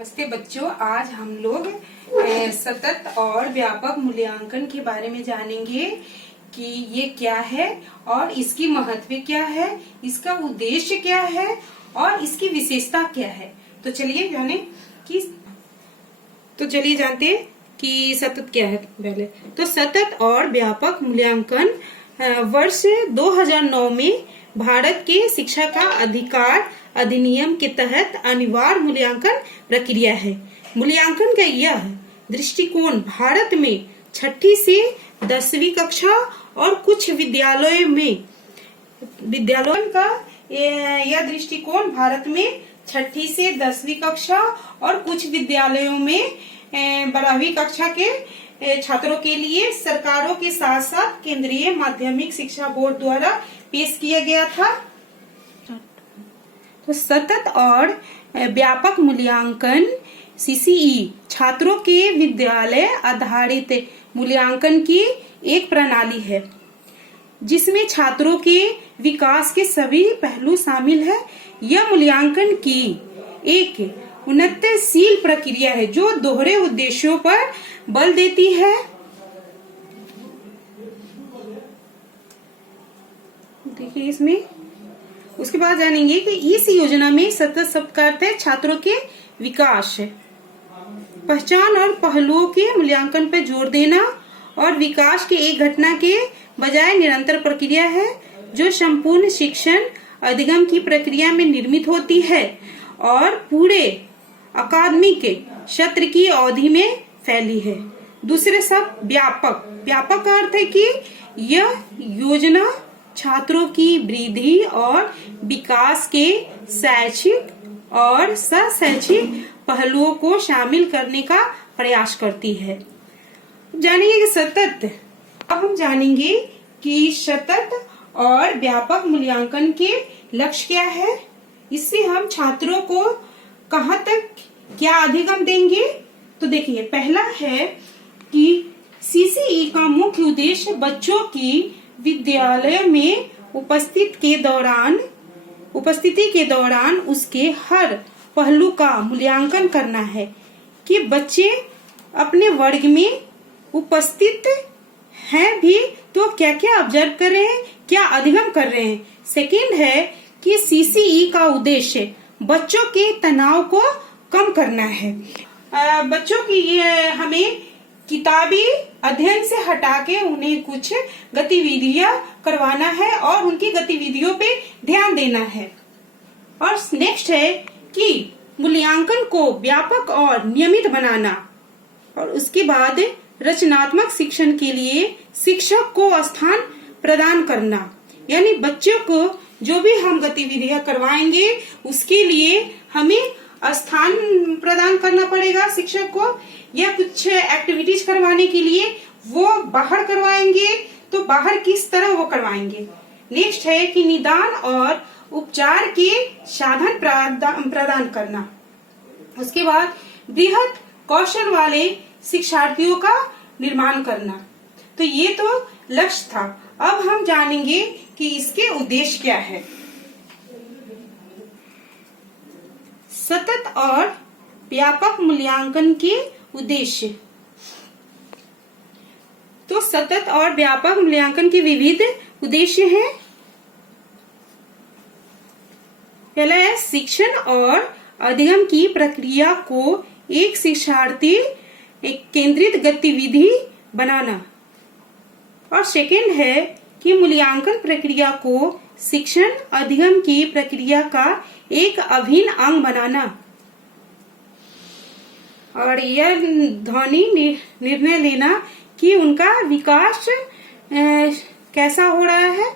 नमस्ते बच्चों, आज हम लोग सतत और व्यापक मूल्यांकन के बारे में जानेंगे कि ये क्या है और इसकी महत्व क्या है, इसका उद्देश्य क्या है और इसकी विशेषता क्या है। तो चलिए जानते हैं कि सतत क्या है। पहले तो सतत और व्यापक मूल्यांकन वर्ष 2009 में भारत के शिक्षा का अधिकार अधिनियम के तहत अनिवार्य मूल्यांकन प्रक्रिया है। मूल्यांकन का यह दृष्टिकोण भारत में 6ठी से 10वीं कक्षा और कुछ विद्यालयों का यह दृष्टिकोण भारत में 6ठी से 10वीं कक्षा और कुछ विद्यालयों में 12वीं कक्षा के छात्रों के लिए सरकारों के साथ साथ केंद्रीय माध्यमिक शिक्षा बोर्ड द्वारा पेश किया गया था। तो सतत और व्यापक मूल्यांकन सीसीई छात्रों के विद्यालय आधारित मूल्यांकन की एक प्रणाली है जिसमें छात्रों के विकास के सभी पहलू शामिल है। यह मूल्यांकन की एक उन्नतिशील प्रक्रिया है जो दोहरे उद्देश्यों पर बल देती है। देखिए इसमें उसके बाद जानेंगे कि इस योजना में सतत शब्द का अर्थ है छात्रों के विकास, पहचान और पहलुओं के मूल्यांकन पर जोर देना और विकास के एक घटना के बजाय निरंतर प्रक्रिया है जो संपूर्ण शिक्षण अधिगम की प्रक्रिया में निर्मित होती है और पूरे अकादमिक सत्र की अवधि में फैली है। दूसरे शब्द व्यापक का अर्थ है कि यह योजना छात्रों की वृद्धि और विकास के शैक्षिक और सह-शैक्षिक पहलुओं को शामिल करने का प्रयास करती है। जानेंगे कि अब हम जानेंगे कि सतत और व्यापक मूल्यांकन के लक्ष्य क्या है। इससे हम छात्रों को कहाँ तक क्या अधिगम देंगे। तो देखिए, पहला है कि सीसीई का मुख्य उद्देश्य बच्चों की विद्यालय में उपस्थिति के दौरान उसके हर पहलू का मूल्यांकन करना है कि बच्चे अपने वर्ग में उपस्थित हैं भी तो क्या क्या ऑब्जर्व कर रहे हैं, क्या अधिगम कर रहे हैं। सेकंड है कि सीसीई का उद्देश्य बच्चों के तनाव को कम करना है। बच्चों की हमें किताबी अध्ययन से हटा के उन्हें कुछ गतिविधियां करवाना है और उनकी गतिविधियों पे ध्यान देना है। और नेक्स्ट है कि मूल्यांकन को व्यापक और नियमित बनाना और उसके बाद रचनात्मक शिक्षण के लिए शिक्षक को स्थान प्रदान करना। यानी बच्चों को जो भी हम गतिविधियां करवाएंगे उसके लिए हमें स्थान प्रदान करना पड़ेगा शिक्षक को, या कुछ एक्टिविटीज करवाने के लिए वो बाहर करवाएंगे तो बाहर किस तरह वो करवाएंगे। नेक्स्ट है कि निदान और उपचार के साधन प्रदान करना। उसके बाद बृहद कौशल वाले शिक्षार्थियों का निर्माण करना। तो ये तो लक्ष्य था। अब हम जानेंगे कि इसके उद्देश्य क्या है। सतत और व्यापक मूल्यांकन के उद्देश्य। तो सतत और व्यापक मूल्यांकन के विविध उद्देश्य हैं। पहला है शिक्षण और अधिगम की प्रक्रिया को एक शिक्षार्थी केंद्रित गतिविधि बनाना। और सेकंड है कि मूल्यांकन प्रक्रिया को शिक्षण अधिगम की प्रक्रिया का एक अभिन्न अंग बनाना। और यह ध्वनि निर्णय लेना कि उनका विकास कैसा हो रहा है।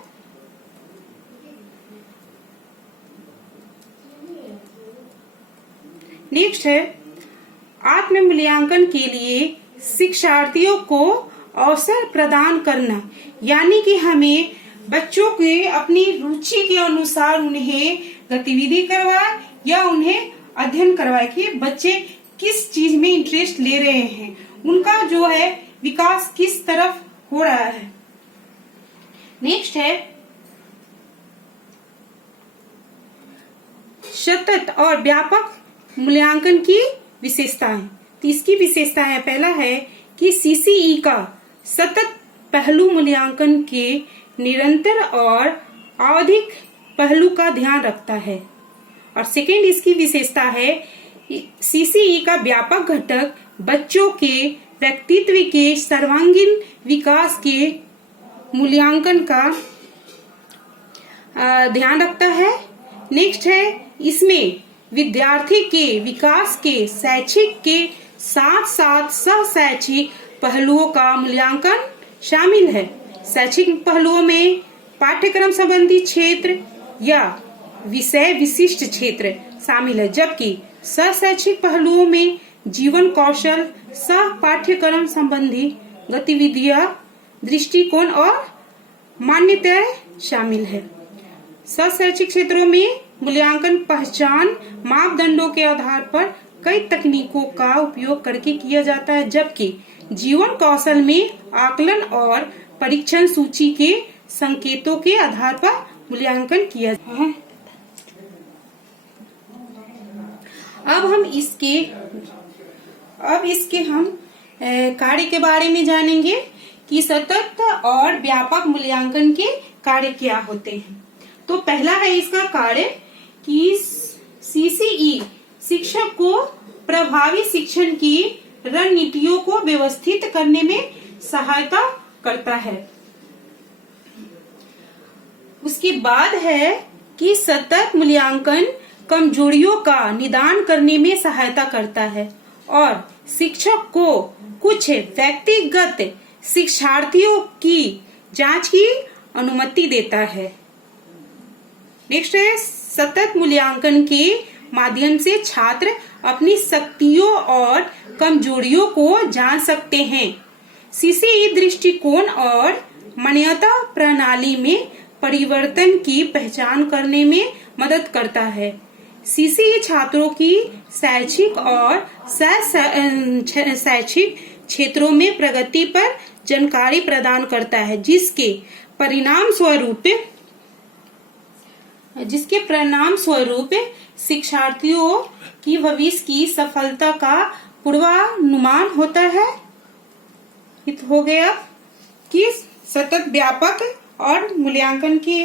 नेक्स्ट है आत्म मूल्यांकन के लिए शिक्षार्थियों को अवसर प्रदान करना। यानी कि हमें बच्चों के अपनी रुचि के अनुसार उन्हें गतिविधि करवाए या उन्हें अध्ययन करवाए कि बच्चे किस चीज में इंटरेस्ट ले रहे हैं, उनका जो है विकास किस तरफ हो रहा है। नेक्स्ट है सतत और व्यापक मूल्यांकन की विशेषताएं। तो इसकी विशेषताएं, पहला है कि सीसीई का सतत पहलू मूल्यांकन के निरंतर और आवधिक पहलू का ध्यान रखता है। और सेकेंड इसकी विशेषता है सीसीई का व्यापक घटक बच्चों के व्यक्तित्व के सर्वांगीण विकास के मूल्यांकन का ध्यान रखता है। नेक्स्ट है इसमें विद्यार्थी के विकास के शैक्षिक के साथ साथ सह शैक्षिक पहलुओं का मूल्यांकन शामिल है। शैक्षिक पहलुओं में पाठ्यक्रम संबंधी क्षेत्र या विषय विशिष्ट क्षेत्र शामिल है, जबकि सह शैक्षिक पहलुओं में जीवन कौशल, सह पाठ्यक्रम संबंधी गतिविधियां, दृष्टिकोण और मान्यताएं शामिल है। सह शैक्षिक क्षेत्रों में मूल्यांकन पहचान मापदंडों के आधार पर कई तकनीकों का उपयोग करके किया जाता है, जबकि जीवन कौशल में आकलन और परीक्षण सूची के संकेतों के आधार पर मूल्यांकन किया जाता है। अब इसके हम कार्य के बारे में जानेंगे कि सतत और व्यापक मूल्यांकन के कार्य क्या होते हैं। तो पहला है इसका कार्य कि सीसीई शिक्षक को प्रभावी शिक्षण की रणनीतियों को व्यवस्थित करने में सहायता करता है। उसके बाद है कि सतत मूल्यांकन कमजोरियों का निदान करने में सहायता करता है और शिक्षक को कुछ व्यक्तिगत शिक्षार्थियों की जांच की अनुमति देता है। नेक्स्ट है सतत मूल्यांकन के माध्यम से छात्र अपनी शक्तियों और कमजोरियों को जान सकते हैं। सीसीई दृष्टिकोण और मान्यता प्रणाली में परिवर्तन की पहचान करने में मदद करता है। सीसीई छात्रों की शैक्षिक और शैक्षिक क्षेत्रों में प्रगति पर जानकारी प्रदान करता है, जिसके परिणाम स्वरूप शिक्षार्थियों की भविष्य की सफलता का पूर्वानुमान होता है। हो गया कि सतत व्यापक और मूल्यांकन के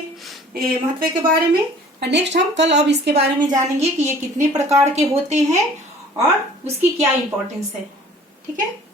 महत्व के बारे में। नेक्स्ट हम कल अब इसके बारे में जानेंगे कि ये कितने प्रकार के होते हैं और उसकी क्या इम्पोर्टेंस है। ठीक है।